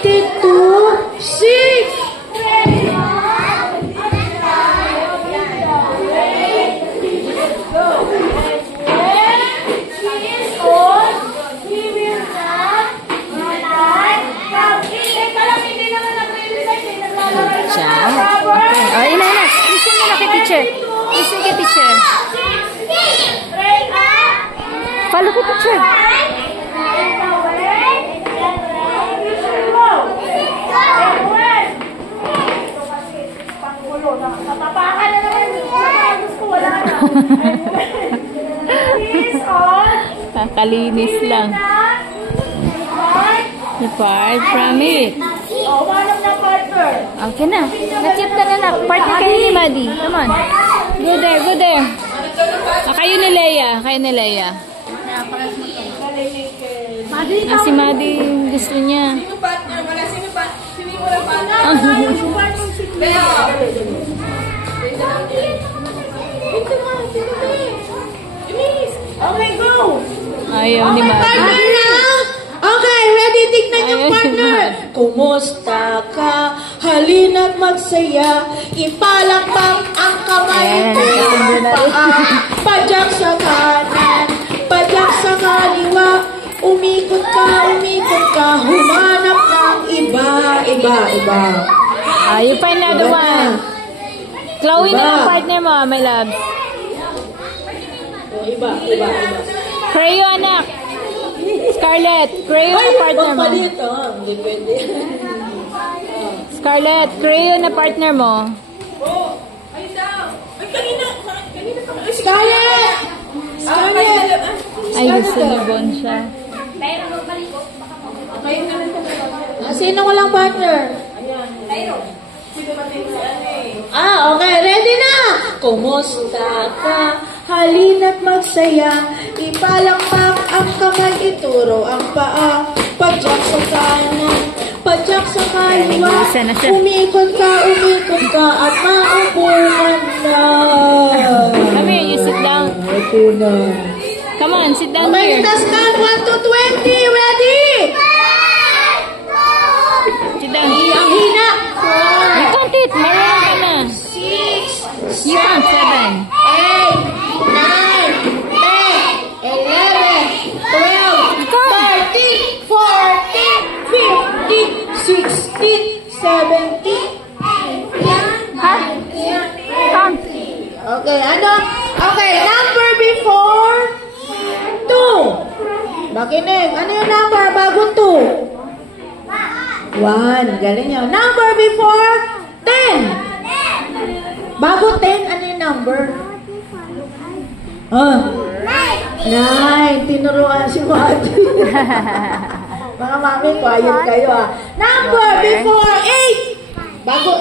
6. Okay. Oh, ina. Listen mo na kay teacher. Listen kay teacher. Follow kay teacher. Kakalinis lang. The part from it. Okay na. Natip na na. Partner kayo ni Maddie. Come on. Go there. Go there. Kayo ni Leia. Kayo ni Leia. Si Maddie gusto niya. Sino partner? Wala sino partner? Leo. Okay, go! Ayaw ni Maddie. Partner na! Okay, ready? Tignan yung partner. Kumusta ka? Halina't magsaya. Ipalakpak ang kamay ko. Padyak sa kanan, padyak sa kaliwa. Umikot ka. Humanap ng iba. You find another one. Chloe na ang partner mo, my love. Iba. Crayo, anak. Scarlett, Crayo na partner mo. Hindi pwede. Scarlett, Crayo na partner mo. Ay, daw. Ay, kanina pa. Scarlett! Ay, gusto ni Bon siya. Sino walang partner? Okay. Ready na! Kumusta ka? Halina't magsaya. Ipalakpak ang kamay, ituro ang paa. Padyak sa kanan, padyak sa kaliwa. Umikot ka at maupunan na. Come here, you sit down. Ito na. Come on, sit down Okay, here. let's count 1 to 20. Ready? Sit down. Ang hina. You count it. Marunong ka na. 6, You count 7. 8, 9, 10, 11, 12, 13, 14, 15, 16, 17. Ha? Count. Okay, ano? Okay, number before 2. Makinig. Ano yung number bagong 2? 1. Galing nyo. Number before 10. Bago 10, ano yung number? 9. Tinuruan si Mati. Mga mami, quiet kayo ah. Number before 8. Bago